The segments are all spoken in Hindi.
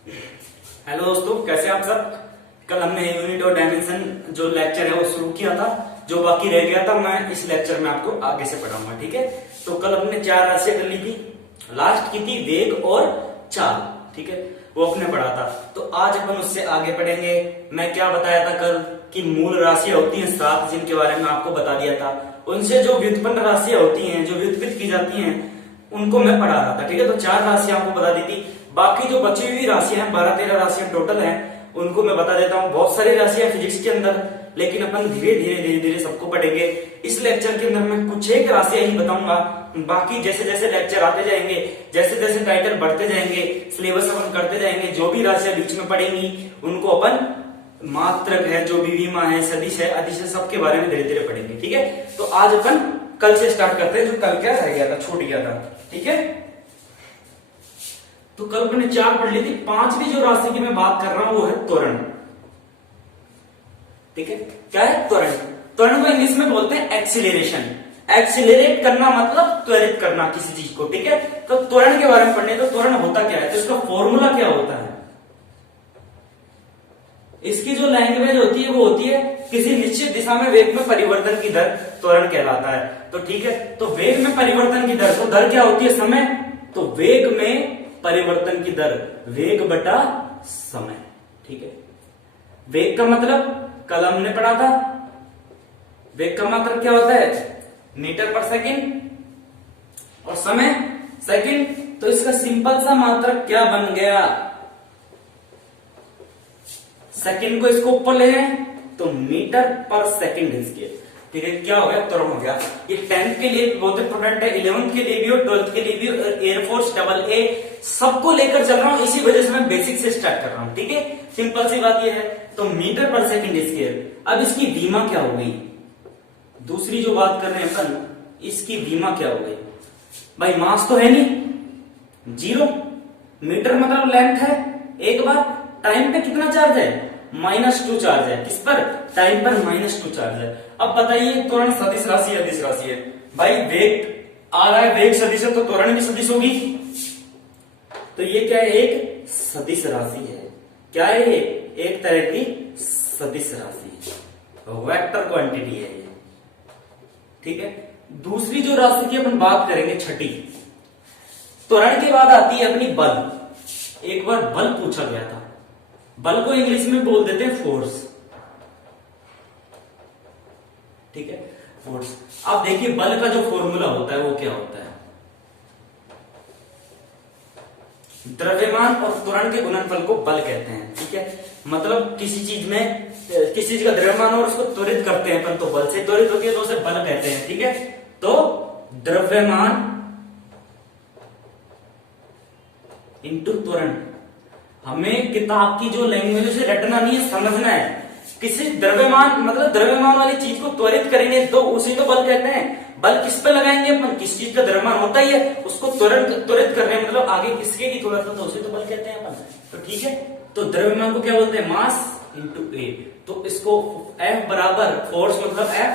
हेलो दोस्तों, कैसे आप सब। कल हमने यूनिट और डायमेंशन जो लेक्चर है वो शुरू किया था। जो बाकी रह गया था मैं इस लेक्चर में आपको आगे से पढ़ाऊंगा, ठीक है। तो कल हमने 4 राशियां कर ली थी, लास्ट की थी वेग और चाल, ठीक है, वो अपने पढ़ा था। तो आज अपन उससे आगे पढ़ेंगे। मैं क्या बताया था कल कि मूल राशियां होती हैं 7, जिनके बारे में आपको बता दिया था। उनसे जो व्युत्पन्न राशियां होती हैं, जो व्युत्पन्न की जाती हैं, उनको मैं पढ़ा रहा था, ठीक है। तो 4 राशियां आपको बता दी थी। बाकी जो बची हुई राशियां हैं, 12-13 राशियां टोटल हैं, उनको मैं बता देता हूँ। बहुत सारी राशियां फिजिक्स के अंदर, लेकिन अपन धीरे धीरे सबको पढ़ेंगे। इस लेक्चर के अंदर मैं कुछ एक राशियां ही बताऊंगा। बाकी जैसे जैसे लेक्चर आते जाएंगे, जैसे जैसे टाइटल बढ़ते जाएंगे, सिलेबस अपन करते जाएंगे, जो भी राशियां बीच में पढ़ेंगी उनको अपन मात्रक है, जो भी विमा है, सदिश है, अदिश है, सबके बारे में धीरे धीरे पढ़ेंगे, ठीक है। तो आज अपन कल से स्टार्ट करते हैं, जो कल क्या रह गया था, छूट गया था, ठीक है। तो कल मैंने 4 पढ़ ली थी। 5वीं जो राशि की मैं बात कर रहा हूं वो है त्वरण, ठीक है। क्या है त्वरण? त्वरण को इंग्लिश में बोलते हैं एक्सीलरेशन। एक्सीलरेट करना मतलब त्वरित करना किसी चीज को, ठीक है। तो त्वरण के बारे में पढ़ने, तो त्वरण होता क्या है, तो इसका फॉर्मूला क्या होता है। इसकी जो लैंग्वेज होती है वो होती है किसी निश्चित दिशा में वेग में परिवर्तन की दर त्वरण कहलाता है। तो ठीक है, तो वेग में परिवर्तन की दर, तो दर क्या होती है, समय। तो वेग में परिवर्तन की दर वेग बटा समय, ठीक है। वेग का मतलब कल हमने पढ़ा था, वेग का मात्रक क्या होता है, मीटर पर सेकंड, और समय सेकंड। तो इसका सिंपल सा मात्रक क्या बन गया, सेकंड को इसको ऊपर ले जाए तो मीटर पर सेकंड स्क्वायर, ठीक है। क्या हो गया, त्वरण हो गया। ये 10th के लिए बहुत इंपॉर्टेंट है, 11th के लिए भी और 12th के लिए भी, और एयरफोर्स डबल ए सबको लेकर चल रहा हूं, इसी वजह से मैं बेसिक से स्टार्ट कर रहा हूं, ठीक है। सिंपल सी बात ये है। तो मीटर पर सेकंड स्क्वायर। अब इसकी विमा क्या हो गई, दूसरी जो बात कर रहे हैं अपन, इसकी विमा क्या हो गई भाई, मास तो है नहीं, 0। मीटर मतलब लेंथ है, एक बार। टाइम पे कितना चार्ज है, -2 चार्ज है। किस पर, टाइम पर -2 चार्ज है। अब बताइए त्वरण सदिश राशि है, अदिश राशि है भाई। वेग आ रहा है, वेग सदिश है, तो त्वरण भी सदिश होगी। तो ये क्या है, एक सदिश राशि है। क्या है ये, एक तरह की सदिश राशि है, वेक्टर क्वांटिटी है ये, ठीक है। दूसरी जो राशि की अपन बात करेंगे, छठी। त्वरण के बाद आती है अपनी बल। एक बार बल पूछा गया था, बल को इंग्लिश में बोल देते हैं फोर्स, ठीक है, फोर्स। अब देखिए बल का जो फॉर्मूला होता है वो क्या होता है, द्रव्यमान और त्वरण के गुणनफल को बल कहते हैं, ठीक है। मतलब किसी चीज में, किसी चीज का द्रव्यमान और उसको त्वरित करते हैं अपन, तो बल से त्वरित होती है, तो उसे बल कहते हैं, ठीक है। तो द्रव्यमान इंटू त्वरण। हमें किताब की जो लैंग्वेज उसे रटना नहीं है, समझना है। किसी द्रव्यमान मतलब द्रव्यमान वाली चीज को त्वरित करेंगे तो उसी को बल कहते हैं। बल किस पे लगाएंगे अपन, किस चीज का द्रव्यमान होता ही है, उसको त्वरित कर रहे हैं, मतलब आगे किसके की थोड़ा सा, तो उसे तो बल कहते हैं अपन, तो ठीक है। तो द्रव्यमान को क्या बोलते हैं, मास इंटू ए। तो इसको F बराबर फोर्स मतलब F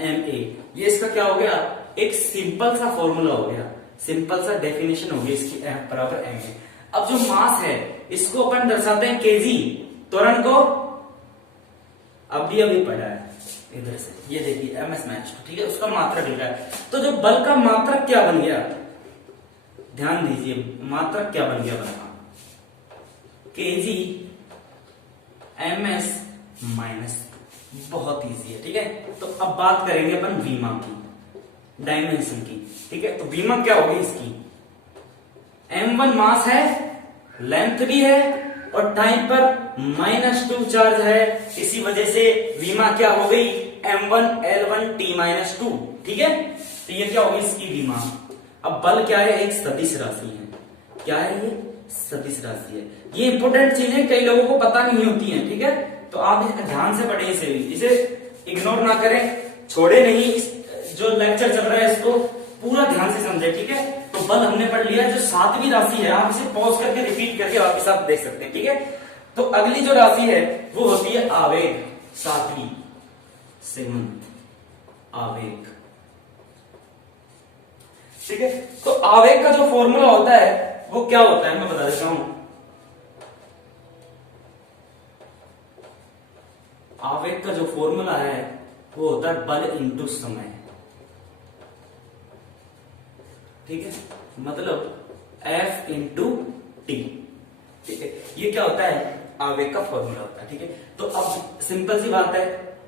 ma, ये इसका क्या हो गया, एक सिंपल सा फॉर्मूला हो गया, सिंपल सा डेफिनेशन हो गई इसकी, F बराबर ma। अब जो मास है इसको अपन दर्शाते हैं केजी, त्वरण को अभी पढ़ा है इधर से, ये देखिए एमएस मैच, ठीक है, उसका मात्रक लिखा है। तो जो बल का मात्रक क्या बन गया, ध्यान दीजिए, मात्रक क्या बन गया, बना केजी एमएस माइनस, बहुत इजी है, ठीक है। तो अब बात करेंगे अपन विमा की, डायमेंशन की, ठीक है। तो विमा क्या होगी इसकी, m1 मास है, लेंथ भी है, और टाइम पर -2 चार्ज है, इसी वजह से विमा क्या हो गई, m1L1T-2, ठीक है। तो ये क्या होगी इसकी विमा। अब बल क्या है, एक सदिश राशि है। क्या है ये, सदिश राशि है। ये इंपॉर्टेंट चीज है, कई लोगों को पता नहीं होती है, ठीक है। तो आप ध्यान से पढ़ें इसे इग्नोर ना करें, छोड़े नहीं। जो लेक्चर चल रहा है इसको पूरा ध्यान से समझे, ठीक है। तो बल हमने पढ़ लिया, जो 7वीं राशि है, आप इसे पॉज करके रिपीट करके वापस आप देख सकते हैं, ठीक है। तो अगली जो राशि है वो होती है आवेग, 7वीं, 7th आवेग, ठीक है। तो आवेग का जो फॉर्मूला होता है वो क्या होता है, मैं बता देता हूं। जो फॉर्मूला है वो होता है बल इंटू समय। ठीक है, मतलब F इंटू टी। ठीक है, ये क्या होता है, आवेग का फॉर्मूला होता है। ठीक है, तो अब सिंपल सी बात है,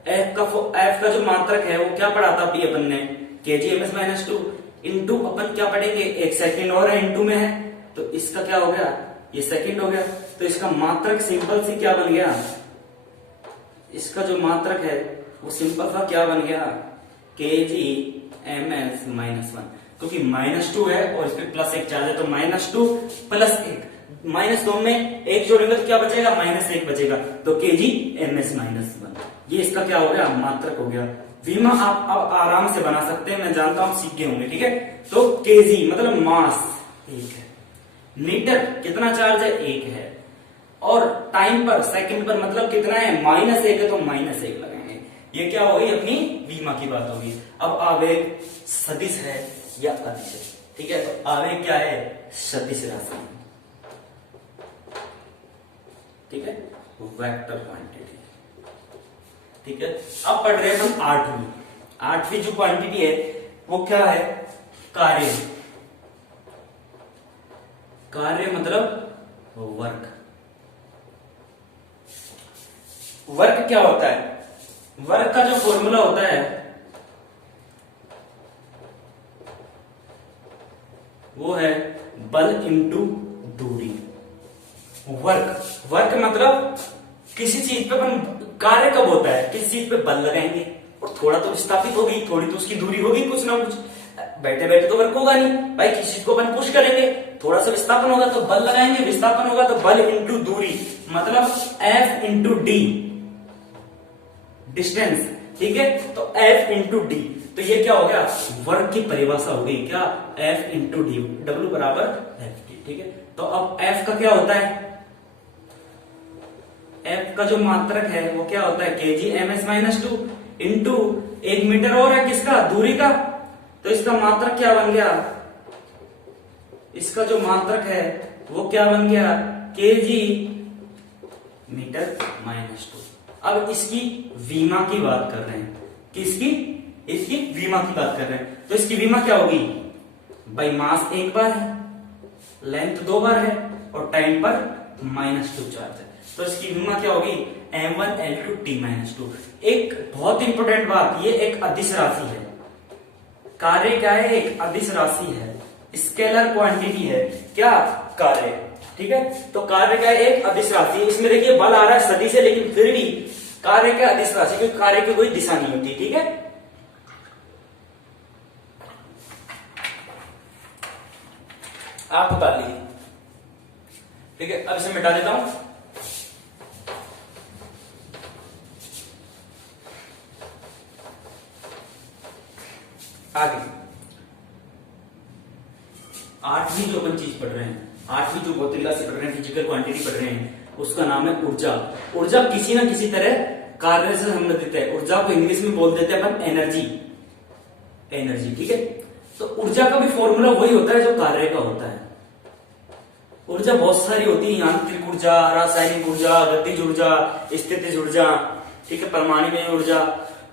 F का जो मात्रक है वो क्या पढ़ा था अभी अपन ने, kgms माइनस टू, इंटू अपन क्या पढ़ेंगे, एक सेकंड और है, इंटू में है, तो इसका क्या हो गया, ये सेकंड हो गया, तो इसका मात्रक सिंपल सी क्या बन गया, इसका जो मात्रक है वो सिंपल सा क्या बन गया, kgms माइनस वन, क्योंकि -2 है और इस पे +1 चार्ज है, तो -2 + 1, -2 में 1 जोड़ेंगे तो क्या बचेगा, -1 बचेगा, तो kgms माइनस वन, ये इसका क्या हो गया, मात्रक हो गया। विमा आप अब आराम से बना सकते हैं, मैं जानता हूं सीख गए होंगे। ठीक है, तो kg मतलब मास 1 है, मीटर कितना चार्ज है, 1 है, और टाइम पर सेकंड पर मतलब कितना है, -1 है, तो -1 लगाएंगे। ये क्या होगी, अपनी विमा की बात होगी। अब आवेग सदिश है या अदिश है। ठीक है, तो आवेग क्या है, सदिश राशि। ठीक है, वेक्टर क्वांटिटी। ठीक है, अब पढ़ रहे हैं हम आठवीं जो क्वांटिटी है वो क्या है, कार्य। कार्य मतलब वर्क। वर्क क्या होता है, वर्क का जो फॉर्मूला होता है वो है बल इंटू दूरी। वर्क मतलब किसी चीज पे अपन, कार्य कब होता है, किसी चीज पे बल लगाएंगे और थोड़ा तो विस्थापित होगी, थोड़ी तो उसकी दूरी होगी, कुछ ना कुछ, बैठे बैठे तो वर्क होगा नहीं भाई, किसी चीज को अपन पुश करेंगे, थोड़ा सा विस्थापन होगा तो बल लगाएंगे, विस्थापन होगा तो बल इंटू दूरी, मतलब F इंटू डी, डिस्टेंस। ठीक है, तो F इंटू डी, तो ये क्या हो गया, वर्क की परिभाषा हो गई, क्या, F इंटू डी, W बराबर FD। ठीक है, तो अब F का क्या होता है, F का जो मात्रक है वो क्या होता है, kgms minus two, into 1 metre और है किसका, दूरी का, तो इसका मात्रक क्या बन गया, इसका जो मात्रक है वो क्या बन गया, kg मीटर माइनस टू। अब इसकी विमा की बात कर रहे हैं, किसकी, इसकी विमा की बात कर रहे हैं, तो इसकी विमा क्या होगी, भाई मास 1 बार है, लेंथ 2 बार है, और टाइम पर -2 चार्ज है, तो इसकी विमा क्या होगी, m1L2T-2। एक बहुत इंपॉर्टेंट बात, ये एक अदिश राशि है, कार्य क्या है, एक अदिश राशि है, स्केलर क्वांटिटी है, क्या, कार्य। ठीक है, तो कार्य क्या है, एक अदिश राशि है, इसमें देखिए बल आ रहा है सदिश है, लेकिन फिर भी कार्य क्या अदिश राशि, क्योंकि कार्य की कोई दिशा नहीं होती। ठीक है, आप उतार लीजिए। ठीक है, अब इसे मिटा देता हूं। आगे 8वीं जो अपन चीज पढ़ रहे हैं, 8वीं जो भौतिक राशि पढ़ रहे हैं, फिजिकल क्वांटिटी पढ़ रहे हैं, उसका नाम है ऊर्जा। ऊर्जा किसी ना किसी तरह कार्य से संबंधित है, ऊर्जा को इंग्लिश में बोल देते हैं अपन एनर्जी। ठीक है, तो ऊर्जा का भी फॉर्मूला वही होता है जो कार्य का होता है। ऊर्जा बहुत सारी होती है, यांत्रिक ऊर्जा, रासायनिक ऊर्जा, गतिज ऊर्जा, स्थितिज ऊर्जा, ठीक है, परमाणु ऊर्जा,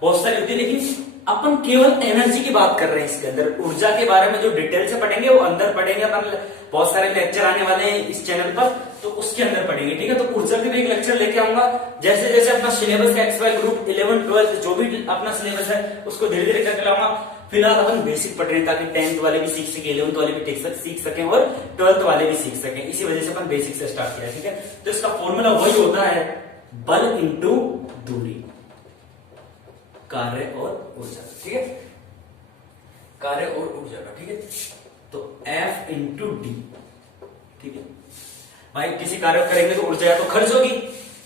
बहुत सारी होती है, लेकिन अपन केवल एनर्जी की बात कर रहे हैं। इसके अंदर ऊर्जा के बारे में जो डिटेल से पढ़ेंगे वो अंदर पढ़ेंगे अपन, बहुत सारे लेक्चर आने वाले हैं इस चैनल पर, तो उसके अंदर पढ़ेंगे। ठीक है, तो ऊर्जा के भी एक लेक्चर लेके आऊंगा, जैसे जैसे अपना सिलेबस है, XY ग्रुप 11 12 जो भी अपना सिलेबस है उसको धीरे धीरे करके लाऊंगा। फिलहाल अपन बेसिक पढ़ रहे हैं ताकि 10th वाले भी सीख सके, 11th वाले भी सीख सकें और 12th वाले भी सीख सकें, इसी वजह से अपन बेसिक से स्टार्ट किया है। ठीक है, तो इसका फॉर्मूला वही होता है बल इंटू दूरी, कार्य और ऊर्जा। ठीक है, कार्य और ऊर्जा का। ठीक है, तो F इंटू डी। ठीक है भाई, किसी कार्य करेंगे तो ऊर्जा या तो खर्च होगी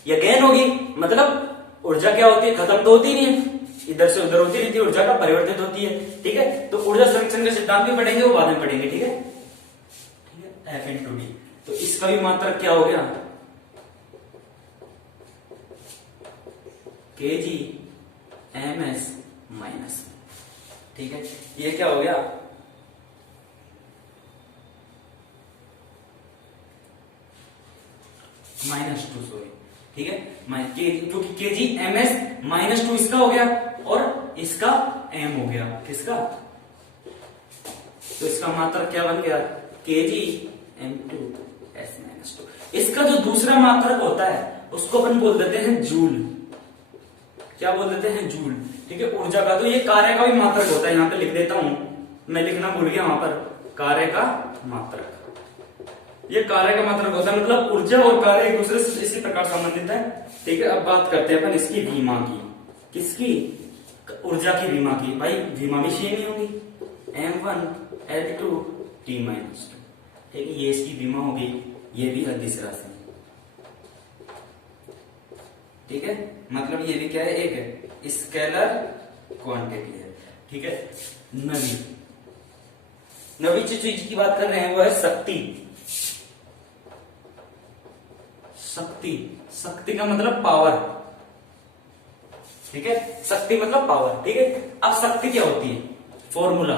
या गेन होगी, मतलब ऊर्जा क्या होती है, खत्म तो होती नहीं है, इधर से उधर होती रहती है, ऊर्जा का परिवर्तित होती है। ठीक है, तो ऊर्जा संरक्षण के सिद्धांत भी पढ़ेंगे, वो बाद में पढ़ेंगे। ठीक है, ठीक है, F इंटू डी, तो इसका भी मात्रक क्या हो गया, kgms माइनस। ठीक है, ये क्या हो गया, -2, सॉरी, ठीक है, क्योंकि K G M S minus two इसका हो गया और इसका एम हो गया, किसका, तो इसका मात्रक क्या बन गया, K G M two S minus two. इसका जो दूसरा मात्रक होता है उसको अपन बोल देते हैं जूल, क्या बोल देते हैं, जूल, ठीक है, ऊर्जा का। तो ये कार्य का भी मात्रक होता है, यहाँ पे लिख देता हूं, मैं लिखना भूल गया वहां पर, कार्य का मात्रक, ये कार्य का मात्रक होता है, मतलब ऊर्जा और कार्य एक दूसरे से इसी प्रकार संबंधित है, ठीक है। अब बात करते हैं अपन इसकी विमा की, किसकी, ऊर्जा की विमा की, भाई विमा भी सेम ही होगी, m1 L2 T minus two, ठीक है, ये इसकी विमा होगी, ये भी अदिश राशि, ठीक है, मतलब ये भी क्या है, एक स्केलर क्वांटिटी है, ठीक है। नवी, नवी जो चीज की बात कर रहे हैं वो है शक्ति, शक्ति, शक्ति का मतलब पावर, ठीक है, शक्ति मतलब पावर, ठीक है। अब शक्ति क्या होती है, फॉर्मूला,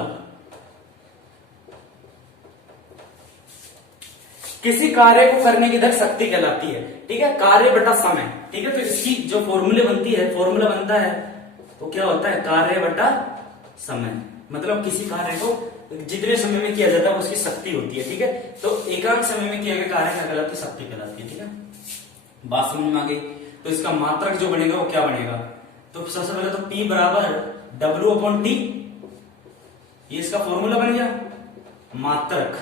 किसी कार्य को करने की दर शक्ति कहलाती है, ठीक है, कार्य बटा समय, ठीक है। तो इसकी जो फॉर्मूले बनती है, फॉर्मूला बनता है तो क्या होता है, कार्य बटा समय, मतलब किसी कार्य को जितने समय में किया जाता है उसकी शक्ति होती है, ठीक है। तो एकांक समय में किया गया कार्य क्या कहलाती है, शक्ति कहलाती है, ठीक है। बात समझ में आ गई। तो इसका मात्रक जो बनेगा वो क्या बनेगा, तो सबसे पहले तो P बराबर W अपॉन टी, ये इसका फॉर्मूला बन गया। मात्रक,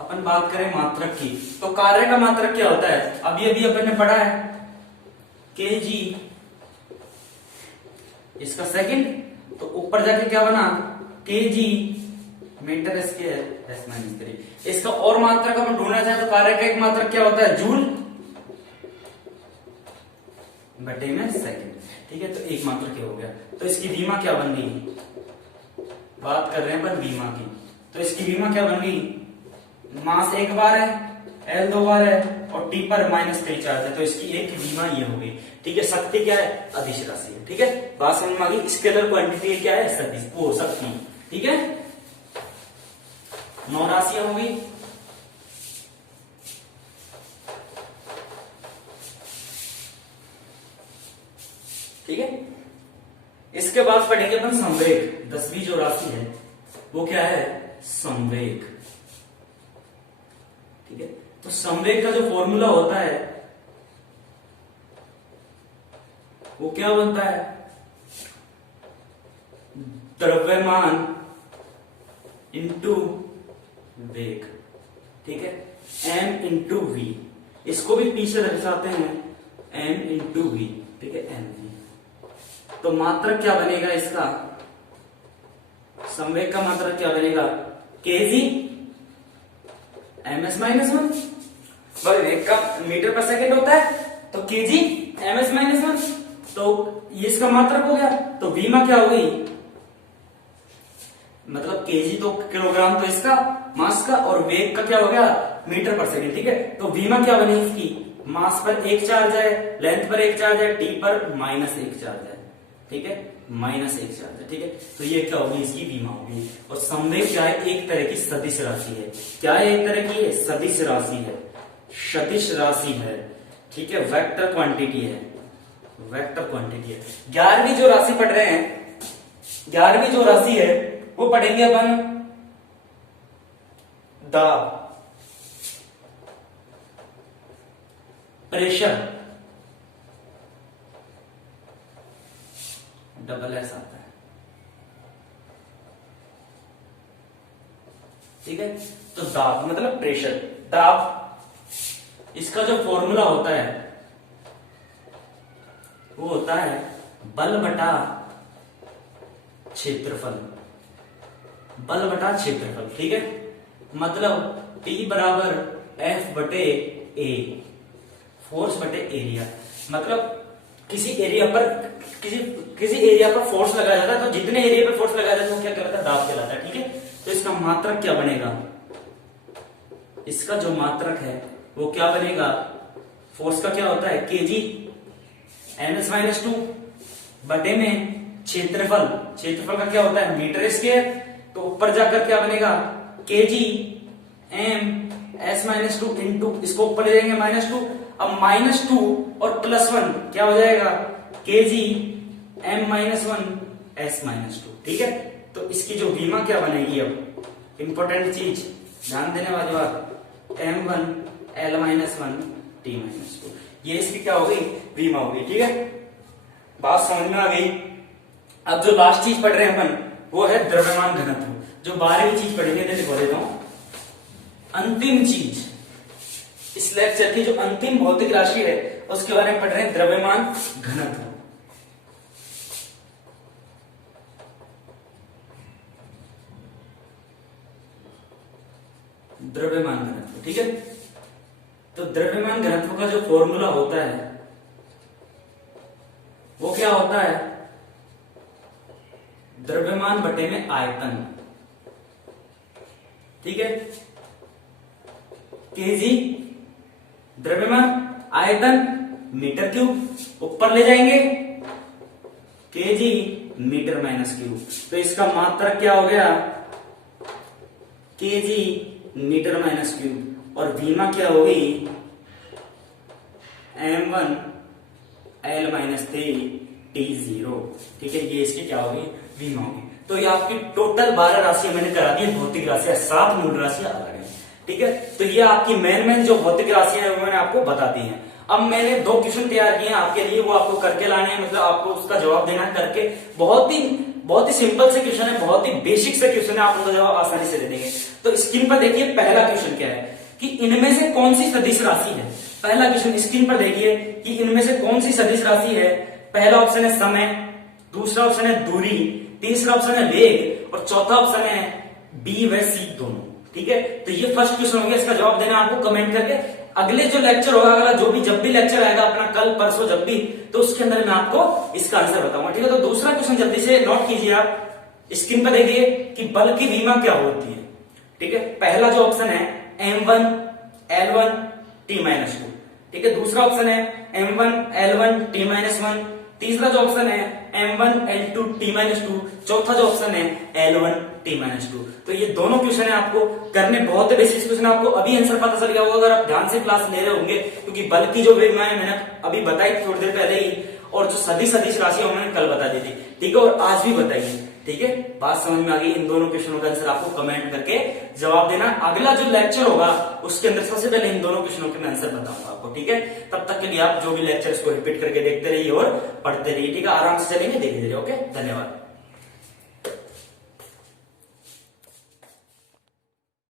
अपन बात करें मात्रक की, तो कार्य का मात्रक क्या होता है, अभी अभी अपन ने पढ़ा है, के जी, इसका सेकंड, तो ऊपर जाके क्या बना, के जी मीटर स्क्वायर एस माइनस 3। इसका और मात्रक अपन ढूंढना चाहे तो कार्य का एक मात्रक क्या होता है, जूल बटे में सेकंड, ठीक है। तो एक मात्रक क्या हो गया, तो इसकी बीमा क्या बन गई, बात कर रहे हैं अपन बीमा की, तो इसकी बीमा क्या बन गई, मास एक बार है, एल दो बार है और टी पर -3 चार्ज है, तो इसकी एक बीमा ये हो गई, ठीक है। शक्ति क्या है, अदिश राशि है, ठीक है। बात समझ में आ गई। स्केलर क्वांटिटी क्या है, सदिश, वो शक्ति, ठीक है। 9 राशियां होगी, ठीक है। इसके बाद पढ़ेंगे अपन संवेग, 10वीं जो राशि है वो क्या है, संवेग, ठीक है। तो संवेग का जो फॉर्मूला होता है वो क्या बनता है, द्रव्यमान इंटू वेग, ठीक है, m इंटू वी, इसको भी पीछे दर्शाते हैं m इंटू वी, ठीक है, एम वी। तो मात्रक क्या बनेगा इसका, संवेग का मात्रक क्या बनेगा, के जी एम एस माइनस 1, वेग का मीटर पर सेकेंड होता है, तो के जी एम एस माइनस 1, तो ये इसका मात्रक हो गया। तो बीमा क्या हो गई, मतलब केजी तो किलोग्राम तो इसका मास का, और वेग का क्या हो गया, मीटर पर सेकेंड, ठीक है। तो बीमा क्या बनी इसकी, मास पर एक चार्ज है, लेंथ पर एक चार्ज है, टी पर -1 चार्ज है, ठीक है, -1 चार्ज है, ठीक है। तो ये क्या होगी, इसकी बीमा होगी। और संवेग क्या है, एक तरह की सदिश राशि है, क्या है, एक तरह की सदिश राशि है, सदिश राशि है, ठीक है, वेक्टर क्वांटिटी है, वेक्टर क्वांटिटी है। 11वीं जो राशि पढ़ रहे हैं, 11वीं जो राशि है वो पढ़ेंगे अपन दाब, प्रेशर, डबल एस आता है, ठीक है। तो दाब मतलब प्रेशर, दाब, इसका जो फॉर्मूला होता है वो होता है बल बटा क्षेत्रफल, बल बटा क्षेत्रफल, ठीक है। मतलब T बराबर F बटे A, फोर्स बटे एरिया, मतलब किसी एरिया पर किसी एरिया पर फोर्स लगाया जाता है, तो जितने एरिया पर फोर्स लगाया जाता है वो क्या कहलाता है, दाब कहलाता है, ठीक है। तो इसका मात्रक क्या बनेगा, इसका जो मात्रक है वो क्या बनेगा, फोर्स का क्या होता है, केजी ms माइनस 2 बटे में क्षेत्रफल, क्षेत्रफल का क्या होता है, मीटर स्क्वायर, तो ऊपर जाकर क्या बनेगा, KG m s minus 2 into, इसको ऊपर ले जाएंगे -2, अब -2 और +1 क्या हो जाएगा, kg m-1 s-2, ठीक है। तो इसकी जो वीमा क्या बनेगी, अब इंपॉर्टेंट चीज ध्यान देने वाली बात, m1 l-1 t-2, ये इसकी क्या हो गई, वीमा हो गई, ठीक है। बात समझ में आ गई। अब जो लास्ट चीज पढ़ रहे हैं अपन वो है द्रव्यमान घनत्व, जो 12वीं चीज पढ़ेंगे, देखो देता हूं। अंतिम चीज इस लेक्चर की जो अंतिम भौतिक राशि है उसके बारे में पढ़ रहे हैं, द्रव्यमान घनत्व। द्रव्यमान घनत्व, ठीक है। तो द्रव्यमान घनत्व का जो फॉर्मूला होता है वो क्या होता है, द्रव्यमान बटे में आयतन, ठीक है। केजी द्रव्यमान, आयतन मीटर क्यूब, ऊपर ले जाएंगे केजी मीटर माइनस क्यूब, तो इसका मात्रक क्या हो गया, केजी मीटर माइनस क्यूब, और वीमा क्या होगी, m1 l-3 t0, ठीक है। ये इसकी क्या होगी, वीमा होगी। तो ये आपकी टोटल 12 राशियां मैंने करा दी, भौतिक राशियां 7 मूल राशियां अलग है, ठीक है। तो ये आपकी मेन जो भौतिक राशियां हैं वो मैंने आपको बता दी हैं। अब मैंने 2 क्वेश्चन तैयार किए हैं आपके लिए, वो आपको करके लाने हैं, मतलब आपको उसका जवाब देना है करके। बहुत ही सिंपल से क्वेश्चन है, बहुत ही बेसिक से क्वेश्चन है, आप उनका जवाब आसानी से दे देंगे। तो स्क्रीन पर देखिए पहला क्वेश्चन क्या है कि इनमें से कौन सी सदिश राशि है। पहला क्वेश्चन स्क्रीन पर देखिए कि इनमें से कौन सी सदिश राशि है। पहला ऑप्शन है समय, दूसरा ऑप्शन है दूरी, तीसरा ऑप्शन है वेग, और चौथा ऑप्शन है बी व सी दोनों, ठीक है। तो ये फर्स्ट क्वेश्चन हो गया, इसका जवाब देना आपको कमेंट करके। अगले जो लेक्चर होगा, अगला जो भी जब भी लेक्चर आएगा अपना, कल परसों जब भी, तो उसके अंदर मैं आपको इसका आंसर बताऊंगा, ठीक है। तो दूसरा क्वेश्चन जल्दी से नोट कीजिए आप, स्क्रीन पर देखिए कि बल की वीमा क्या होती है, ठीक है। पहला जो ऑप्शन है m1 l1 t-2, ठीक है। दूसरा ऑप्शन है m1 l1 t-1, तीसरा जो ऑप्शन है m1 l2 t-2, चौथा जो ऑप्शन है l1 t-2। तो ये दोनों क्वेश्चन है आपको करने, बहुत बेसिक क्वेश्चन, आपको अभी आंसर पता चल गया होगा अगर आप ध्यान से क्लास ले रहे होंगे, क्योंकि बल की जो वीमा है मैंने अभी बताई थोड़ी देर पहले ही, और जो सदिश राशियां मैंने कल बता दी थी, ठीक है, और आज भी बताइए, ठीक है। बात समझ में आ गई। इन दोनों क्वेश्चनों का आंसर आपको कमेंट करके जवाब देना। अगला जो लेक्चर होगा उसके अंदर सबसे पहले इन दोनों क्वेश्चनों के मैं आंसर बताऊंगा आपको, ठीक है। तब तक के लिए आप जो भी लेक्चर को रिपीट करके देखते रहिए और पढ़ते रहिए, ठीक है। आराम से चलेंगे धीरे धीरे, ओके। धन्यवाद।